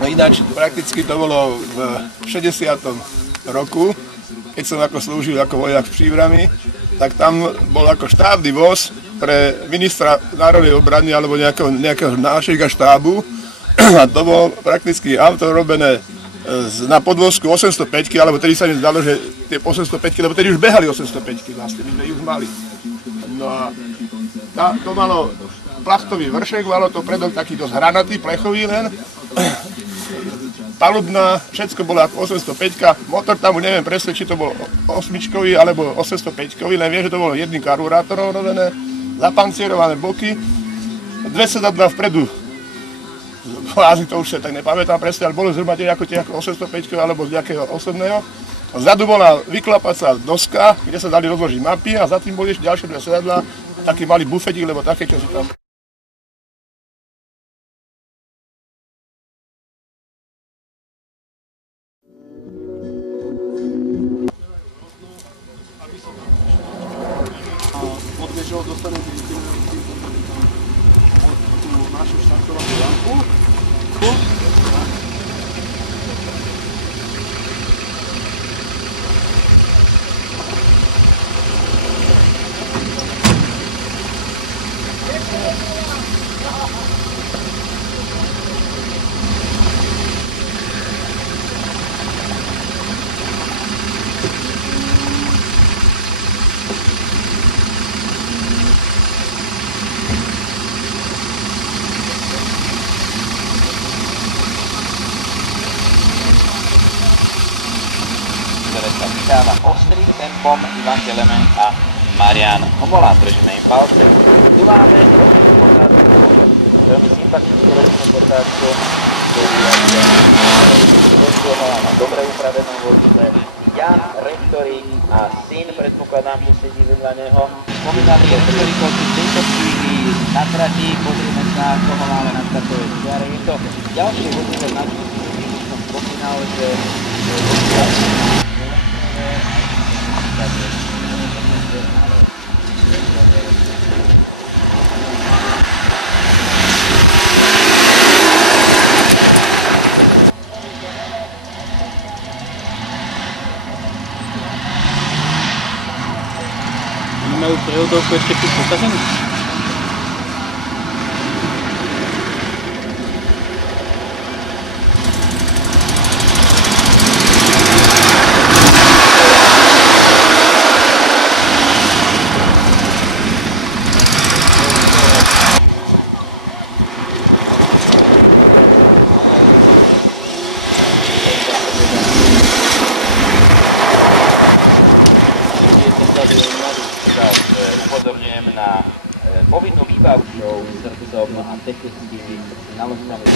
No ináč prakticky to bolo v 60. roku, keď som ako slúžil ako vojak v Příbrami, tak tam bol ako štábny voz pre ministra národnej obrany alebo nejakého nášeka štábu. A to bolo prakticky auto robené na podvozku 805, alebo tedy sa mi zdalo, že tie 805, lebo tedy už behali 805 vlastne, my sme ich už mali. No a to malo plachtový vršek, malo to predok taký dosť hranatý, plechový len. Palubná, všetko bolo ako 805, motor tam, neviem presne, či to bol 8-čkový alebo 805-kový, len viem, že to bolo jedným karburátorom robené, zapancierované boky, dve sedadlá vpredu. Kvázi to už sa tak nepamätám presne, ale bolo zhruba ako 805 alebo z nejakého osobného. Vzadu bola vyklapacia doska, kde sa dali rozložiť mapy a za tým boli ešte ďalšie dve sedadlá, taký malý bufetík, lebo také, čo si tam... Odbežov dostanú tú našu štartovaciu lampu. ktoré sa vydáva ostrým tempom Ivan Kelemen a Marian Homola. Držíme im palce. Tu máme rodinnú posádku, veľmi sympatickú rodinnú posádku, ktorú má dobre upravenom vozidle. Jan, rektorík a syn, predpokladám, že sedí vedľa neho. Spomínali rektoríkov v tejto chvíli na trati, pozrieme sa, koho máme na startovej čiare. Je to ďalšie vozidle na ktorý som spomínal, že Máme už prevodovku ešte kus pokaženú? upozorňujem na povinnú výbavu srdcom a technickými znalosťami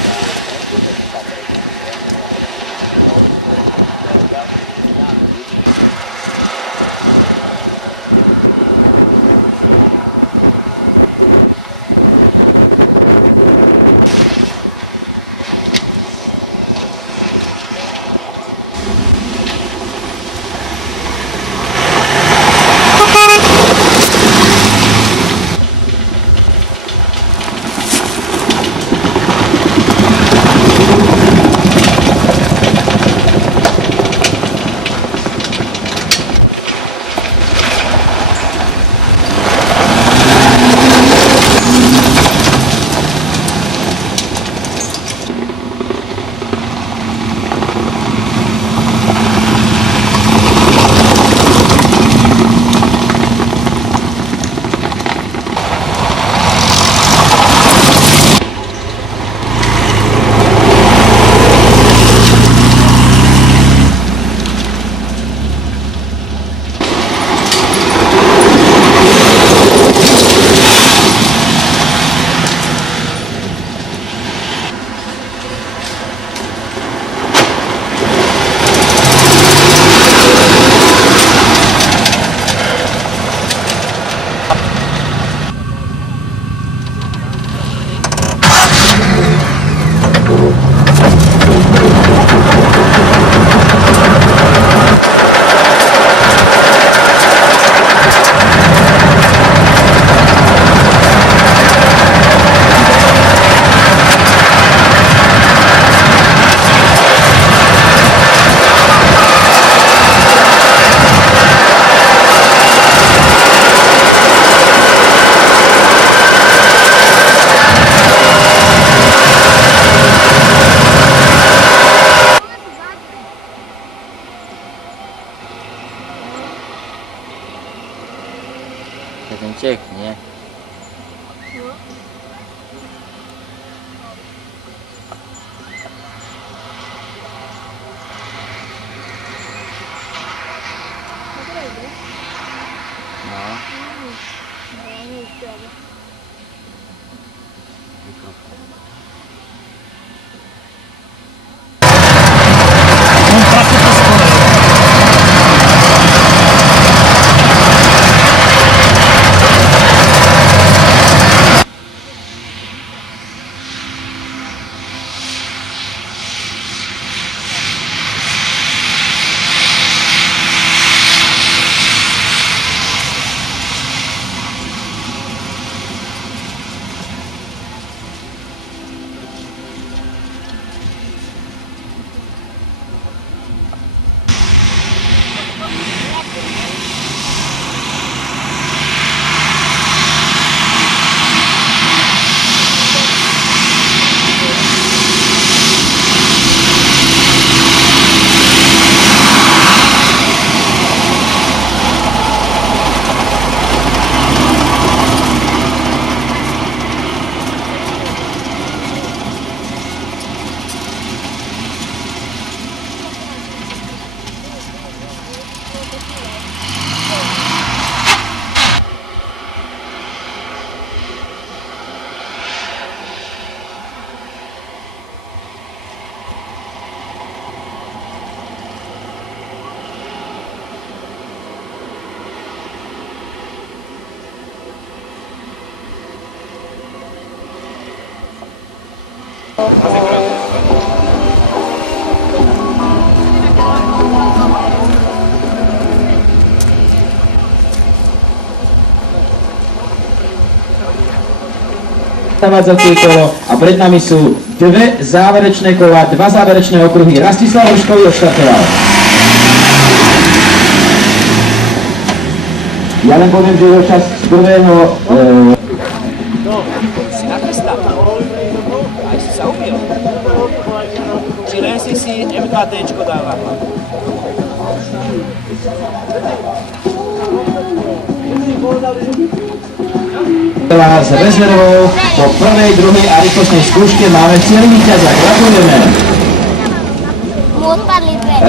Zavádzacie kolo a pred nami sú dve záverečné kola, dva záverečné okruhy. Rastislav Vrškový odštartoval. Ja len poviem, že jeho čas z prvého... Si natrestal. Aj si sa ubil. Či len si MKTčko dával. S rezervou po prvej, druhej a rýchlostnej skúške máme celý víťaza. Gratulujeme.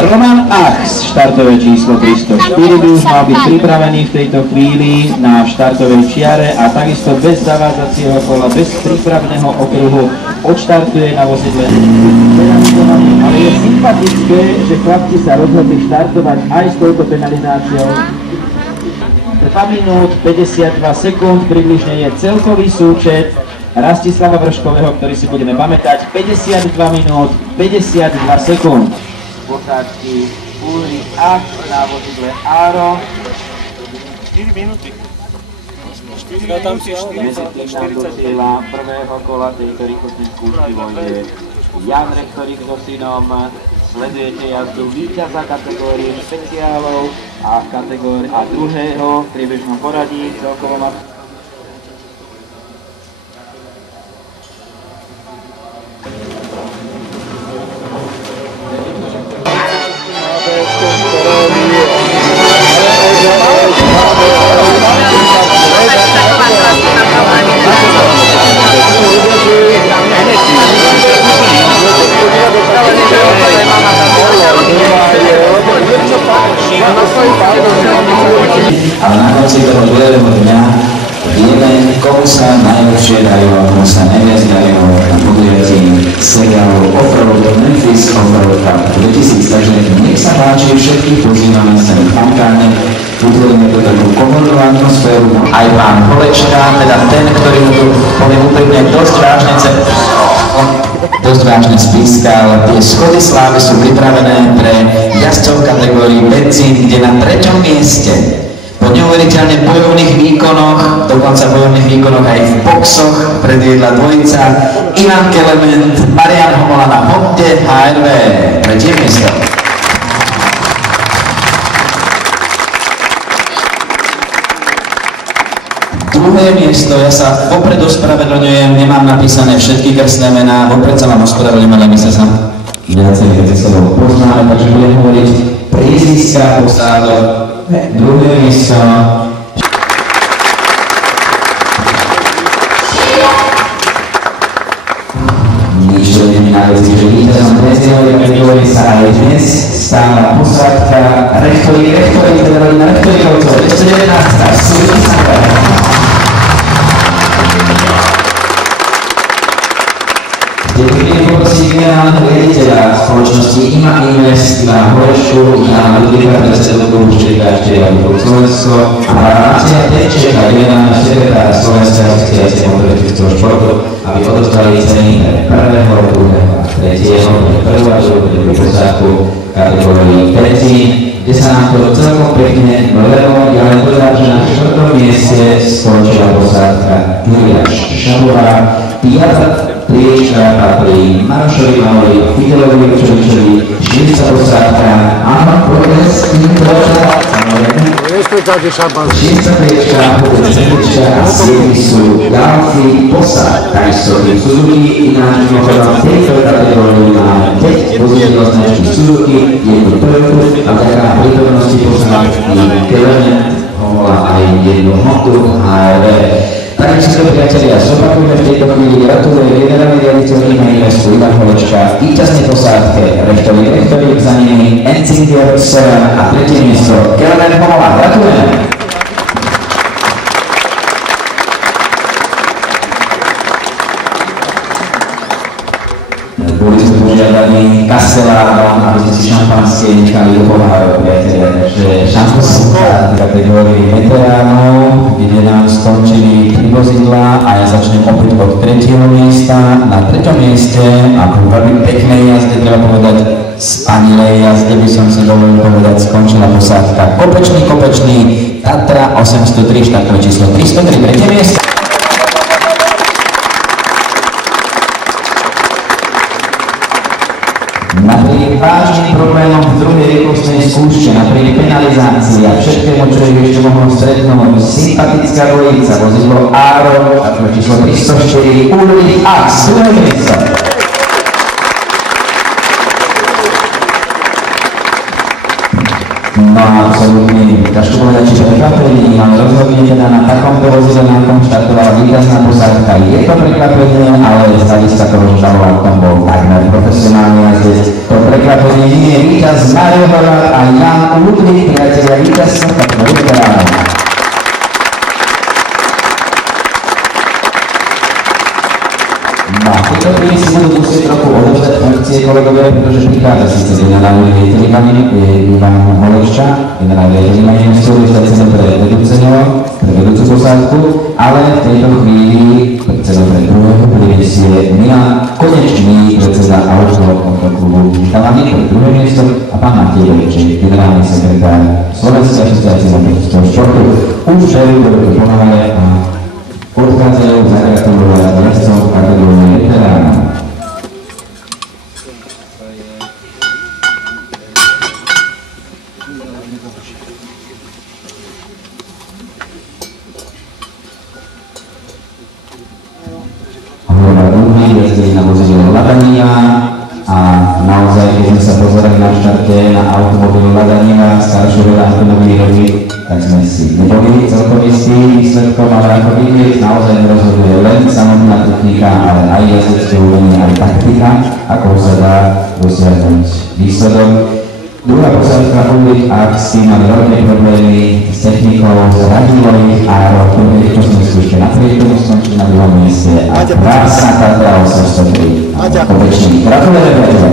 Roman Ach, štartové číslo 304, by už mal byť pripravený v tejto chvíli na štartovej čiare a takisto bez zavádzacieho kola, bez prípravného okruhu odštartuje na vozidle. Ale je sympatické, že chlapci sa rozhodli štartovať aj s touto penalizáciou. 2 minút 52 sekúnd približne je celkový súčet Rastislava Vrškového, ktorý si budeme pamätať. 52 minút 52 sekúnd. Posádky Ulrich Ach na vozidle Aro. 4 minúty. Tam si 40. Do cieľa prvého kola tejto rýchlostnej skúšky vojde Jan Rektorík so synom. Sledujete jazdu víťaza kategórie špeciálov a druhého v priebežnom poradí. Celkovo má ale na konci toho duelového dňa vieme, komu sa najlepšie darilo, komu sa najviac darilo na podujatí seriálu Offroad Memphis Offroad Cup 2000. Takže nech sa páči, všetkých pozývame sem v Pankárne, utvoríme tu takú komornú atmosféru. Aj pán Holečka, teda ten, ktorý mu tu, poviem úprimne, dosť vážne spískal. Tie schody slávy sú pripravené pre jazdcov kategórii benzín, kde na 3. mieste po neuveriteľne bojovných výkonoch, dokonca bojovných výkonoch aj v boxoch, predviedla dvojica Ivan Kelement, Marian Homola na Honde HRV. 3. miesto. Druhé miesto, ja sa vopred ospravedlňujem, nemám napísané všetky krstné mená, vopred sa vám ospravedlňujem, ale my sa sám viacej s sebou poznáme, takže budem hovoriť prízviska posádok. Druhé miesto. Nič to nie mi náleží, že víťazom prezidentov kategórie sa aj dnes stála posádka Rektorík, teda rodina Rektoríkovcov, 219. Súdny Sankar. Poprosím generálneho riaditeľa spoločnosti IMA Invest Ivana Horešku, Jana Ludvíka, predsedu klubu Štrikačte Jablko Slovensko a Marcia Tečeka, generálneho sekretára Slovenskej asociácie motoristického športu, aby odozdali ceny pre prvého, druhého a tretieho, pre prvú a druhú posádku kategórii Peci, kde sa nám to celkom pekne dovedlo. Ja len dodám, že na 4. mieste skončila posádka Julia Šabová, 5. priečka patrí Marošovi Malovi a Fidelovi Čovičovi, 4. posádka Anna Prodes, Pintoša, samozrejme. 6. priečka, Čoviča a 7. sú Galfi Posa, takisto tým Suzuki, ináč mimochodom v tejto kategórii máme 5 vozidel značky Suzuki, jednu Toyotu a taká prítomnosti posádky Kelene pomohla aj jednu Hondu HRV. Takisto, priatelia, zopakujeme v tejto chvíli, gratuluje generálny riaditeľ IMA Investu Ivan Holečka, víťaznej posádke, rektorík za nimi, Enzinger, Soran a 3. miesto Kelenen Pomola. Gratulujeme! Boli sme požiadaní Kastelárom, aby sme si šampanské nechali do poháru, priatelia, takže šampanské kategórii veteránov, kde nám skončili 3 vozidlá a ja začnem opäť od 3. miesta. Na 3. mieste, ako veľmi peknej jazde, treba povedať, spanilej jazde by som si dovolil povedať, skončila posádka Kopečný, Tatra 803, štartové číslo 303, 3. mieste. Napriek vážnym problémom v druhej rýchlostnej skúške, napriek penalizácii a všetkému, čo ich ešte mohlo stretnúť, sympatická dvojica, vozidlo Aro, číslo 304, Ulrich Ax, 2. miesto. No a absolútne, ťažko povedať, či prekvapenie, ale rozhodne teda na takomto vozidle, na tom štartovala víťazná posádka. Je to prekvapenie, ale z hľadiska toho, že Žalová v tom bol takmer profesionálny jazdec, to prekvapenie nie je víťaz Mario Horváth a Jan Ludvík, priatelia víťazstva kategórie veteránov. No a tieto príny si budú musieť trochu odovzdať funkcie kolegovia, pretože prichádza síce generálny riaditeľ Ivan Holečka, generálny riaditeľ IMA Investu, vyzdať cenu pre vedúcu posádku, ale v tejto chvíli cenu pre druhého prinesie Milan Konečný, predseda Autoklubu Talani pre 2. miesto a pán Matej Veček, generálny sekretár Slovenskej asociácie motoristického športu. Už želú veľké ponáhle a odchádzajú zagratulovať jazdcom v kategórii veteránov. Hovorila Ulrich, jazdili na vozidle Ladaniva a naozaj, keď sme sa pozerali na štarte na automobil Ladaniva staršieho dávku výroby, tak sme si neboli celkom istí výsledkom, ale ako vidieť, naozaj nerozhoduje len samotná technika, ale aj jazdecké umenie, aj taktika, ako sa dá dosiahnuť výsledok. Druhá posádka Ulrich Ax, s tým mali veľké problémy s technikou, zradilo ich a v prvej rýchlostnej skúške napriek tomu skončili na 2. mieste a krásna Tatra 803. Kopečný. Gratulujeme, priateľe.